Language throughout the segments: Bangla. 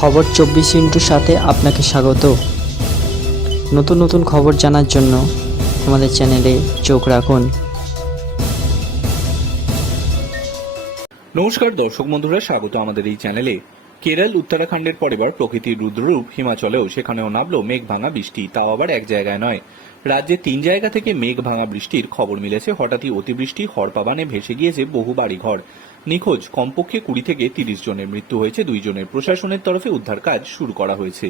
খবর চব্বিশ ইন্টুর সাথে আপনাকে স্বাগত। নতুন নতুন খবর জানার জন্য আমাদের চ্যানেলে চোখ রাখুন। নমস্কার দর্শক বন্ধুরা, স্বাগত আমাদের এই চ্যানেলে। কেরল, উত্তরাখণ্ডের পর এবার প্রকৃতির রুদ্ররূপ, হিমাচলেও সেখানেও নামলো মেঘ ভাঙা বৃষ্টি, তাও আবার এক জায়গায় নয়। রাজ্যে তিন জায়গা থেকে মেঘ ভাঙা বৃষ্টির খবর মিলেছে, হঠাৎই অতিবৃষ্টি হরপাবানে ভেসে গিয়েছে বহু বাড়িঘর। নিখোঁজ। কমপক্ষে কুড়ি থেকে তিরিশ জনের মৃত্যু হয়েছে। দুই জনের প্রশাসনের তরফে উদ্ধার কাজ শুরু করা হয়েছে।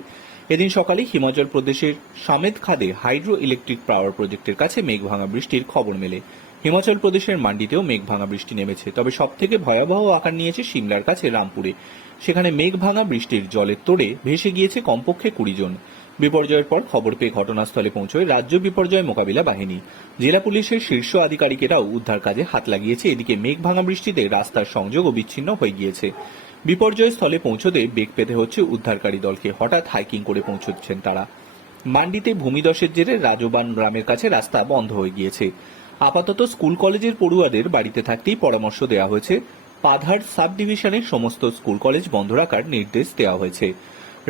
এদিন সকালে হিমাচল প্রদেশের সামেদ খাদে হাইড্রো ইলেকট্রিক পাওয়ার প্রজেক্টের কাছে মেঘ ভাঙা বৃষ্টির খবর মেলে। হিমাচল প্রদেশের মান্ডিতেও মেঘ ভাঙা বৃষ্টি নেমেছে। তবে সব থেকে ভয়াবহ আকার নিয়েছে সিমলার কাছে রামপুরে। সেখানে মেঘ ভাঙা বৃষ্টির জলের তোড়ে ভেসে গিয়েছে কমপক্ষে কুড়ি জন। বিপর্যয়ের পর খবর পেয়ে ঘটনাস্থলে পৌঁছয় রাজ্য বিপর্যয় মোকাবিলা বাহিনী। জেলা পুলিশের শীর্ষ আধিকারিকেরাও উদ্ধার কাজে হাত লাগিয়েছে। এদিকে মেঘ ভাঙা বৃষ্টিতে রাস্তার সংযোগও বিচ্ছিন্ন হয়ে গিয়েছে। বিপর্যয় স্থলে পৌঁছতে বেগ পেতে হচ্ছে উদ্ধারকারী দলকে। হঠাৎ হাইকিং করে পৌঁছচ্ছেন তারা। মান্ডিতে ভূমিদশের জেরে রাজবান গ্রামের কাছে রাস্তা বন্ধ হয়ে গিয়েছে। আপাতত স্কুল কলেজের পড়ুয়াদের বাড়িতে থাকতেই পরামর্শ দেওয়া হয়েছে। পাধার সাব ডিভিশনের সমস্ত স্কুল কলেজ বন্ধ রাখার নির্দেশ দেওয়া হয়েছে।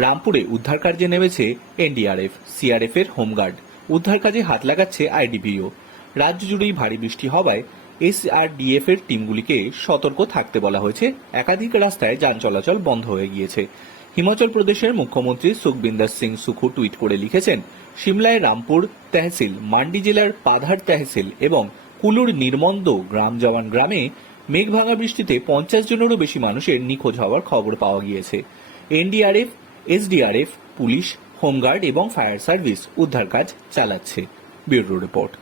রামপুরে উদ্ধার কার্যে নেমেছে এনডিআরএফ সিআরএফ এর হোমগার্ড। উদ্ধার কাজে হাত লাগাচ্ছে আইডিবিও। রাজ্য জুড়েই ভারী বৃষ্টি হওয়ায় এসআরডিএফ এর টিমগুলিকে সতর্ক থাকতে বলা হয়েছে। একাধিক রাস্তায় যান চলাচল বন্ধ হয়ে গিয়েছে। হিমাচল প্রদেশের মুখ্যমন্ত্রী সুখবিন্দর সিং সুখু টুইট করে লিখেছেন সিমলায় রামপুর তহসিল, মান্ডি জেলার পাধার তহসিল এবং কুলুর নির্মন্দ গ্রাম জওয়ান গ্রামে মেঘভাঙা বৃষ্টিতে পঞ্চাশ জনেরও বেশি মানুষের নিখোঁজ হওয়ার খবর পাওয়া গিয়েছে। NDRF SDRF police home guard এবং ফায়ার সার্ভিস উদ্ধার কাজ চালাচ্ছে। Bureau report.